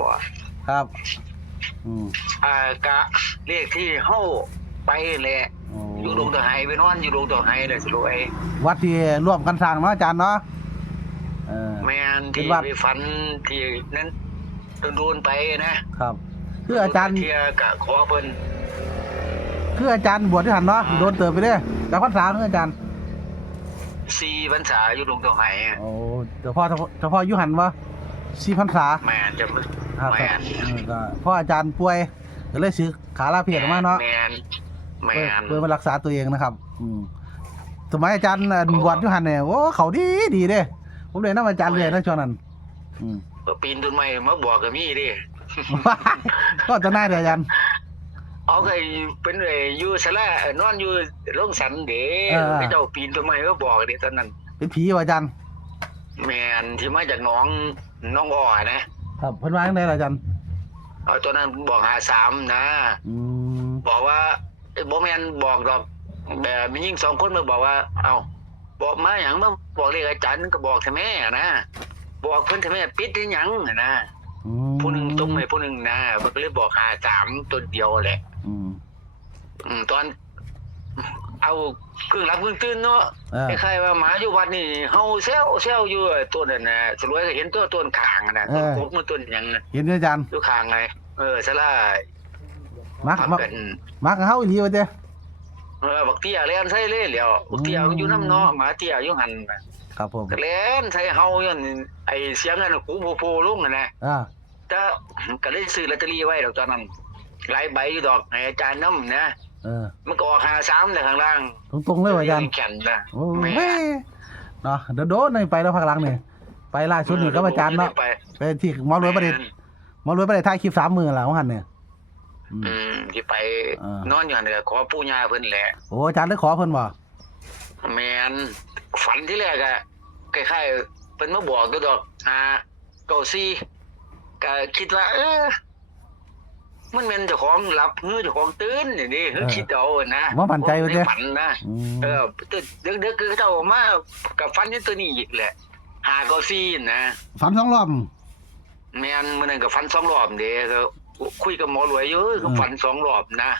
บ่ครับกะเลขที่เฮาไปแหละอยู่ดงตะไห้ไปนอนอยู่ดงตะไห้เลยสิรวยวัดที่ร่วมกันสร้างเนาะอาจารย์เนาะแม่นที่ไปฝันที่นั้นโดนไปนะครับคืออาจารย์เที่ยกะขอเพิ่นคืออาจารย์บวชที่หันเนาะโดนเติบไปเด้อจากพรรษาเนาะอาจารย์4พรรษาอยู่ดงตะไห้โอ้เฉพาะอยู่หันบ่4พรรษาแม่นจะแม่นก็เพราะอาจารย์ป่วยก็เลยซื้อขาลาเพศออกมาเนาะแม่นเพื่อมารักษาตัวเองนะครับสมัยอาจารย์บวชอยู่หันเนี่ยโอ้เขาดีเด้ผมเลยนำอาจารย์เลยในช่วงนั้นปีนต้นไม้มาบอกก็มีดิก็จะน่าเด้ออาจารย์เอาเคยเป็นอยู่ศาลานอนอยู่โรงสันเด้เจ้าปีนต้นไม้มาบอกดิตอนนั้นเป็นผีอาจารย์แม่นที่มาจากน้องอ้อนะครับเพิ่นว่าจังได๋ล่ะอาจารย์ตอนนั้นบอก53นะบอกว่าบ่แม่นบอกดอกแบบมีหญิง2คนมาบอกว่าเอ้าบอกมาหยังมาบอกเลขอาจารย์ก็บอกแท้แม่นะบอกเพิ่นแท้แม่ปิดได้หยังนะผู้นึงตรงให้ผู้นึงนะเพิ่นก็เลยบอก53ตัวเดียวแหละตอนเอาครึ่งหลับครึ่งตื่นเนาะคล้ายๆว่าหมาอยู่วัดนี่เฮาแซวอยู่ตัวนั้นน่ะสรวยก็เห็นตัวต้นข้างน่ะต้นกกมันต้นหยังเห็นอาจารย์อยู่ข้างไงศาลามักเฮาอีหลีว่าเด้บักเตี้ยแล่นใส่เลยแล้วบักเตี้ยอยู่นำเนาะหมาเตี้ยอยู่หั่นครับผมก็แล่นใส่เฮาอยู่ไอ้เสียงอันกูโผล่ลงน่ะนะแต่ก็เลยซื้อลอตเตอรี่ไว้ดอกตอนนั้นหลายใบอยู่ดอกให้อาจารย์นำนะมันก็ออก53แต่ข้างล่างตรงๆเลยว่าอาจารย์แข็งนะโอ้เนาะโดนๆไปแล้วภาคหลังนี่ไปล่าสุดนี่ก็อาจารย์เนาะไปที่หมอรวยประเด็ถ่ายคลิป3 มื้อแล้วว่าหั่นเนี่ยที่ไปนอนอยู่นั่นก็ขอปู่ย่าเพิ่นแหละโอ้อาจารย์ได้ขอเพิ่นบ่แม่นฝันที่แรกอะคล้ายๆเพิ่นมาบอกอยู่ดอก94ก็คิดว่ามันแม่นเจ้าของหลับเจ้าของตื่นนี่คิดเอานะบ่มั่นใจว่าเด้ฝันนะดึกๆคือเจ้ามากับฝันอยู่ตัวนี้อีกแหละ594นะฝัน2 รอบแม่นมื้อนั้นก็ฝัน2 รอบเด้ก็คุยกับหมอรวยอยู่ก็ฝัน2 รอบนะ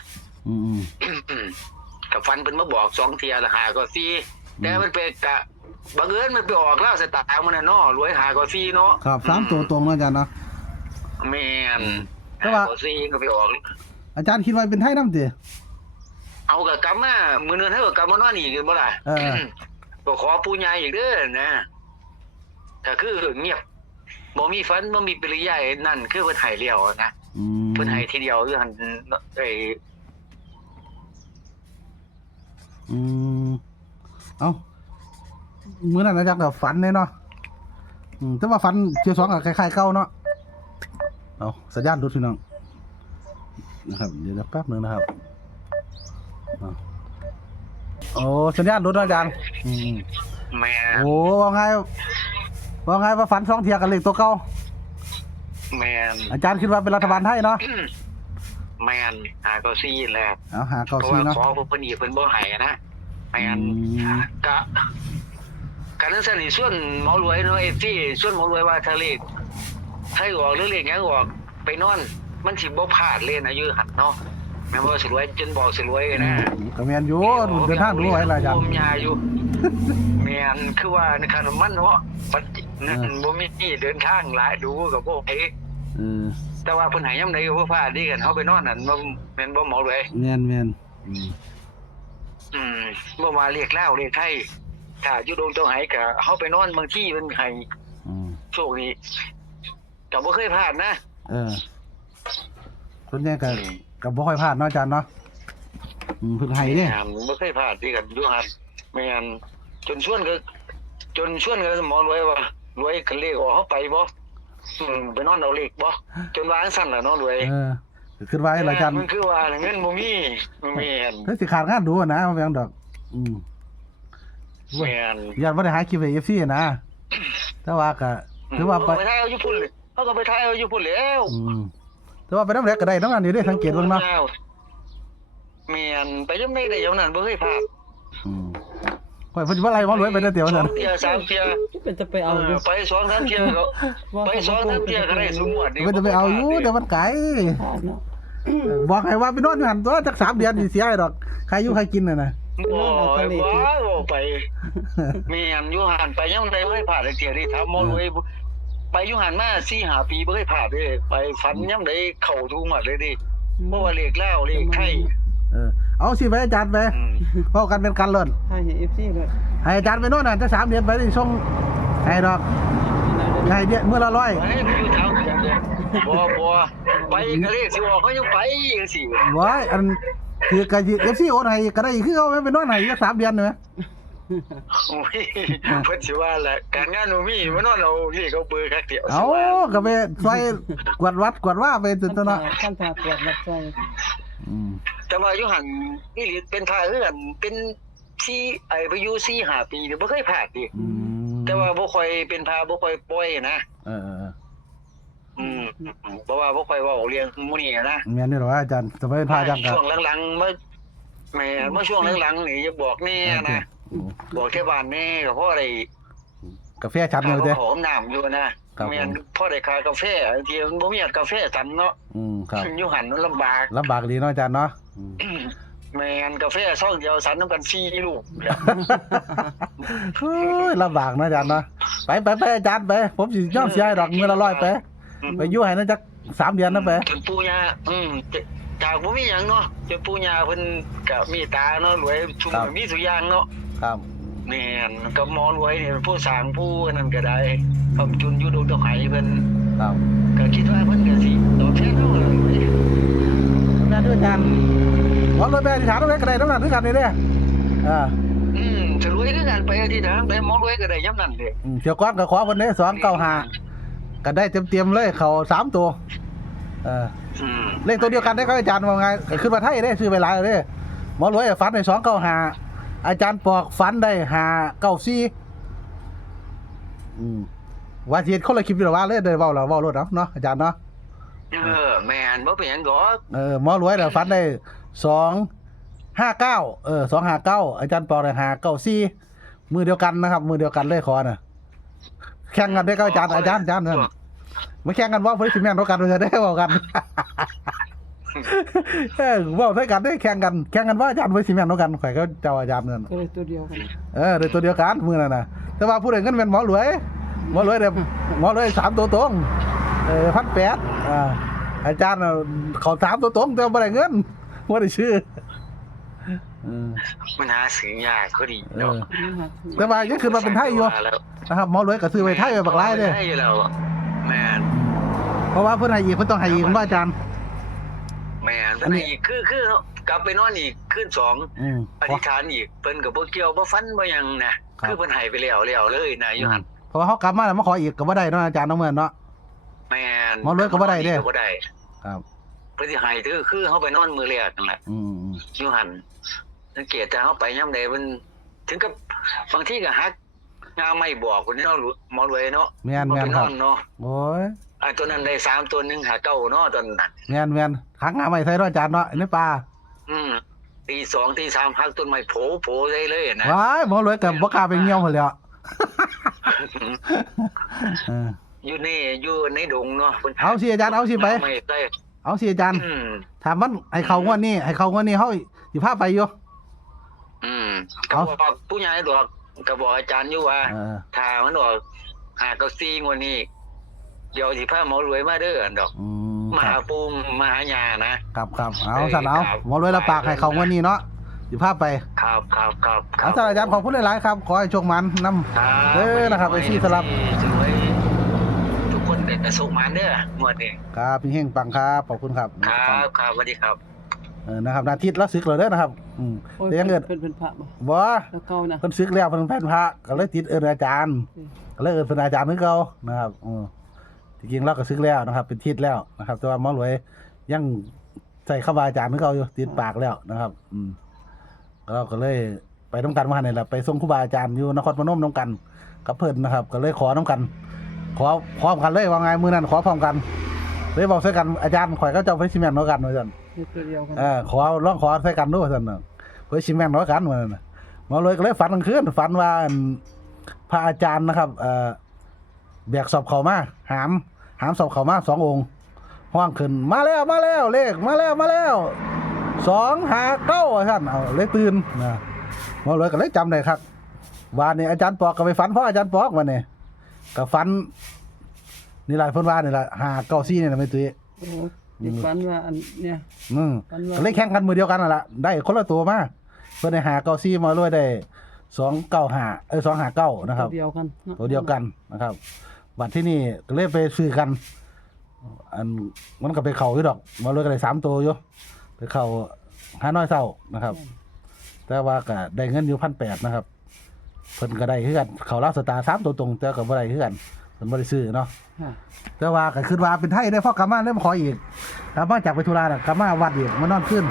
กับฝันเพิ่นมาบอก2 เที่ยละ594แต่มันไปกะบังเอิญมันไปออกแล้วสตาร์มันน่ะเนาะรวย594เนาะครับ3 ตัวตรงเนาะอาจารย์เนาะแม่นแต่ว่า594ก็ไปออกอาจารย์คิดว่าเป็นไทยนำติเอาก็กลับมามื้อนึงให้ก็กลับมานอนอีกบ่ล่ะก็ขอปู่ย่าอีกเด้อนะก็คือเงียบบ่มีฝันบ่มีปริยายนั่นคือเพิ่นให้แล้วนะเพิ่นให้ทีเดียวคือหั่นเอ้ามื้อนั้นอาจารย์ก็ฝันเนาะแต่ว่าฝันเที่ยว2ก็คล้ายๆเก่าเนาะเอาสัญญาณหลุดพี่น้องนะครับเดี๋ยวแป๊บนึงนะครับโอ้สัญญาณหลุดอาจารย์แม่โอ้ว่าไงว่าฝัน2 เที่ยกันเลขตัวเก่าแม่นอาจารย์คิดว่าเป็นรัฐบาลไทยเนาะแม่น594แหละเอา594เนาะขอเพิ่นอีกเพิ่นบ่ให้นะแม่นก็การนั้นซั่นนี่ส่วนหมอรวยเนาะที่ส่วนหมอรวยว่าถ้าเลขไทยออกหรือเลขหยังออกไปนอนมันสิบ่พลาดเลยนะอยู่หั่นเนาะแม่นบ่สิรวยจนบอกสิรวยนะก็แม่นอยู่เดินทางดูไว้ล่ะอาจารย์ผมยาอยู่แม่นคือว่าในคันมันเนาะปัจนั่นบ่มีเดินทางหลายดูก็บ่เฮ็ดแต่ว่าเพิ่นให้ยามใดก็บ่พลาดดีกันเฮาไปนอนนั่นแม่นบ่หมอรวยแม่นบ่มาเรียกลาวเรียกไทยถ้าอยู่ดงเจ้าไหก็เฮาไปนอนบางที่เพิ่นให้โชคดีก็บ่เคยพลาดนะส่วนใหญ่ก็บ่ค่อยพลาดเนาะอาจารย์เนาะเพิ่นให้เด้บ่เคยพลาดที่กันอยู่ครับแม่นจนชวนก็หมอรวยว่ารวยกันเลขออกเฮาไปบ่ไปนอนเอาเลขบ่จนว่าจังซั่นล่ะเนาะรวยขึ้นไว้ล่ะอาจารย์มันคือว่าเงินบ่มีแม่นเฮ้ยสิขาดงานดูนะบ่แม่นดอกแม่นญาติบ่ได้หาคลิปให้ FC นะแต่ว่าก็ถือว่าไปถ่ายเอาอยู่พุ่นเฮาก็ไปถ่ายเอาอยู่พุ่นแล้วแต่ว่าไปนำแรกก็ได้นำอันนี้ได้สังเกตเบิ่งเนาะแม่นไปยามใดได้ยามนั้นบ่เคยพลาดค ข่อยเพิ่นสิว่าไล่หมอรวยไปแต่เดียว สอ นั่ ง น เที่ยสามเที่ย เป็นจะไปเอาอยู่ ไปสองสามเที่ยก็ไปสองสามเที่ยก็ได้สมมุติ เพิ่นจะไปเอาอยู่แต่มันไกล ผ่านเนาะ บอกให้ว่าไปนอนอยู่หั่นตัวจัก3 เดือนสิเสียให้ดอกใครอยู่ใครกินน่ะนะ โอ้ยว้าวไปมีอันอยู่หันไปยังได้บ่เคยผ่านเลยเที่ยนี่ถามหมอรวยไปอยู่หันมา4-5 ปีบ่เคยผ่านเด้ไปฝันยังได้เข้าทุกหมดเลยดิเพราะว่าเลขลาวเลขไทย เอาสิไปอาจารย์ไปเว้ากันเป็นกันเลย ให้เอฟซีเลย ให้อาจารย์ไปนอนน่ะจัก3 เดือนไปสิส่งให้ดอกให้เดือนมื้อละ100 ไปอยู่ทางเดียวเด้บ่ไปก็เลขสิออกเขายังไปจังซี่ ว้ายอันคือกะสิ FC โอนให้ก็ได้คือเอาไปนอนให้อีก3 เดือนได้มั้ย โอ้ยเพิ่นสิว่าแหละการงานบ่มีมานอนเอาเลขเอาเบอร์คักเดียว เอาก็ไปซอยกวาดวัดกวาดว่าไปจนตัวเนาะ ขั้นตาตรวจรับใจ แต่ว่าอยู่หันอีหลีเป็นท่าคือกันเป็นที่ไปอยู่4-5 ปีบ่เคยพลาดดิแต่ว่าบ่ค่อยเป็นพาบ่ค่อยปล่อยนะ เออ เพราะว่าบ่ค่อยเว้าเรื่องหมู่นี้นะ แม่นนี่หรออาจารย์จะไปพาจังกัน ช่วงหลังๆแม่เมื่อช่วงหลังๆนี่อย่าบอกแน่นะบอกแค่บ้านแน่ก็พอได้ กาแฟชัดเลยเด้ หอมน้ำอยู่นะแม่นพอได้ขายกาแฟบางทีมันบ่มีกาแฟสันเนาะ ครับ อยู่หันมันลำบาก ลำบากดีเนาะอาจารย์เนาะ แม่นกาแฟซองเดียวสันนำกัน4 ลูก เฮ้ยลำบากเนาะอาจารย์เนาะไปอาจารย์ไปผมสิยอมเสียให้ดอกมื้อละ100ไปอยู่ให้นั่นจัก3 เดือนนะไป จนปู่ย่าจากบ่มีหยังเนาะจนปู่ย่าเพิ่นก็มีตาเนาะรวยชุมมีทุกอย่างเนาะ ครับ แม่นก็หมอรวยนี่ผู้สร้างผู้นั่นก็ได้คำจุนอยู่ดวงตะไคเพิ่น ครับ ก็คิดว่าเพิ่นก็สิตอบแทนเฮาเลย แม่นด้วยอาจารย์หมอรถไปที่ฐานเอาไว้ก็ได้น้ำหนักคือกันนี่เด้จะรวยคือกันไปที่ทางไปหมอรวยก็ได้ยามนั้นเด้ เที่ยวก่อนก็ขอเพิ่นเด้295ก็ได้เต็มๆเลยเข้า3 ตัวเลขตัวเดียวกันได้ก็อาจารย์ว่าไงก็ขึ้นมาไทยได้ซื้อไปหลายเด้หมอรวยฝันได้295อาจารย์ปอกฝันได้594ว่าสิเฮ็ดคนละคลิปอยู่ว่าเลยได้เว้าแล้วเว้ารถเนาะอาจารย์เนาะ แม่นบ่เป็นหยังดอก หมอรวยน่ะฝันได้259 259อาจารย์ปอกได้594มือเดียวกันนะครับมือเดียวกันเลยขอน่ะแข่งกันได้ก็อาจารย์นั่นมาแข่งกันว่าเพิ่นสิแม่นเท่ากันจะได้เว้ากันเว้าใส่กันได้แข่งกันว่าอาจารย์เพิ่นสิแม่นเท่ากันข่อยก็เจ้าอาจารย์นั่น ก็เลยตัวเดียวกัน ได้ตัวเดียวกันมื้อนั้นน่ะแต่ว่าผู้ใดเงินเป็นหมอรวยได้หมอรวย3 ตัวตรง1,800อาจารย์น่ะเขา3 ตัวตรงแต่บ่ได้เงินบ่ได้ชื่อมันหาซื้อยากก็ดีเนาะ แต่ว่ายังคือมาเป็นไทยอยู่นะครับหมอรวยก็ซื้อไว้ไทยไว้บักหลายเด้ ไทยอยู่แล้วแม่น เพราะว่าเพิ่นให้อีกเพิ่นต้องให้อีกว่าอาจารย์ แม่นเพิ่นให้อีกคือเนาะกลับไปนอนอีกคืน2อธิษฐานอีกเพิ่นก็บ่เกี่ยวบ่ฟันบ่หยังนะคือเพิ่นให้ไปแล้วเลยนะอยู่หั่น เพราะว่าเฮากลับมาแล้วมาขออีกก็บ่ได้เนาะอาจารย์เนาะเหมือนเนาะ แม่น หมอรวยก็บ่ได้เด้ บ่ได้ ครับ เพิ่นสิให้คือเฮาไปนอนมื้อแรกนั่นแหละอยู่หั่นสังเกตแต่เฮาไปยามใดมันถึงกับบางทีก็ฮักงาไม่บอกคนนี้เนาะหมอรวยเนาะ แม่นครับ เนาะ โอ้ย ตัวนั้นได้3ตัวนึงหาเก้าเนาะตอนนั้น แม่นหักงาใหม่ใส่เนาะอาจารย์เนาะในป่า ตี2ตี3พักต้นไม้โผล่ได้เลยนะ ว้ายหมอรวยก็บ่กล้าไปเหี่ยวพุ่นแล้ว อยู่ในดงเนาะ เอาสิอาจารย์เอาสิไป ไม่ได้ เอาสิอาจารย์ถามมันให้เข้างวดนี้เฮาสิพาไปอยู่ ก็บอกผู้ใหญ่ดอกก็บอกอาจารย์อยู่ว่าถ้ามันออก5กับ4งวดนี้เดี๋ยวสิพาหมอรวยมาเด้อดอกมหาปูมหายานะครับเอาสั่นเอาหมอรวยรับปากให้เข้างวดนี้เนาะสิพาไป ครับอาจารย์ขอบคุณหลายๆครับขอให้โชคมันนำเด้อนะครับไอ้ซี่สลับทุกคนได้ประสบมันเด้องวดนี้ครับพี่เฮงปังครับขอบคุณครับ ครับสวัสดีครับนะครับนาทิตย์ละศึกแล้วเด้อนะครับแต่ยังเกิดเป็นพระบ่ แล้วเก่านะเพิ่นศึกแล้วเพิ่นแฟนพระก็เลยติดอาจารย์ก็เลยเพิ่นอาจารย์คือเก่านะครับจริงๆเราก็ศึกแล้วนะครับเป็นทิศแล้วนะครับแต่ว่าหมอรวยยังใส่คำว่าอาจารย์คือเก่าอยู่ติดปากแล้วนะครับเราก็เลยไปนำกันว่านี่แหละไปส่งครูบาอาจารย์อยู่นครพนมนำกันกับเพิ่นนะครับก็เลยขอนำกันขอพร้อมกันเลยว่าไงมื้อนั้นขอพร้อมกันเลยบอกใส่กันอาจารย์ข่อยก็เจ้าเพิ่นสิแม่นเนาะกันว่าซั่นตัวเดียวกันขอลองขอใส่กันดูว่าซั่นน่ะเพิ่นสิแม่นเนาะกันว่านั่นน่ะ หมอเลยก็เลยฝันกลางคืนฝันว่าพระอาจารย์นะครับแบกสอบเขามาหามสอบเขามา2 องค์ห้องขึ้นมาแล้วเลขมาแล้ว259ท่านเอาเลยตื่นนะหมอเลยก็เลยจำได้ครับวันนี้อาจารย์ปอกก็ไปฝันเพราะอาจารย์ปอกวันนี้ก็ฝันนี่แหละเพิ่นว่านี่แหละ594นี่แหละไม่ตื้อ โอ้ดิฝันว่าอันเนี่ยฝันว่า ก็เลยแข่งกันมือเดียวกันนั่นแหละได้คนละตัวมาเพิ่นได้594มาด้วยได้295 259นะครับ ตัวเดียวกันนาะ ตัวเดียวกันนะครับบัดที่นี่ก็เลยไปซื้อกันอันมันก็ไปเข้าอยู่ดอกมาเลยก็ได้3 ตัวอยู่ไปเข้าหาน้อยเศร้านะครับ แต่ว่าก็ได้เงินอยู่1,800นะครับเพิ่นก็ได้คือกันเข้าลาวสตาร์3 ตัวตรงแต่ก็บ่ได้คือกันเพิ่นบ่ได้ซื้อเนาะ ค่ะ แต่ว่าก็คิดว่าเป็นไทยได้พอกลับมาเลยมาขออีกกลับมาจากไปธุระน่ะกลับมาวัดอีกมานอนขึ้น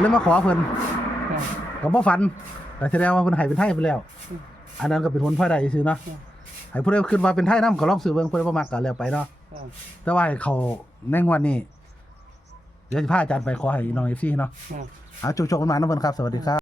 เลยมาขอเพิ่น ค่ะ ก็บ่ฝันก็แสดงว่าเพิ่นให้เป็นไทยไปแล้ว อันนั้นก็เป็นผลพลอยได้ซื่อเนาะให้ผู้ใดคิดว่าเป็นไทยนำก็ลองซื้อเบิ่งผู้ใดบ่มักก็แล้วไปเนาะ ค่ะ แต่ว่าให้เขาในงวดนี้เดี๋ยวสิพาอาจารย์ไปขอให้น้อง FC เนาะ ค่ะ เอาจุกๆกันมานะเพิ่นครับสวัสดีครับ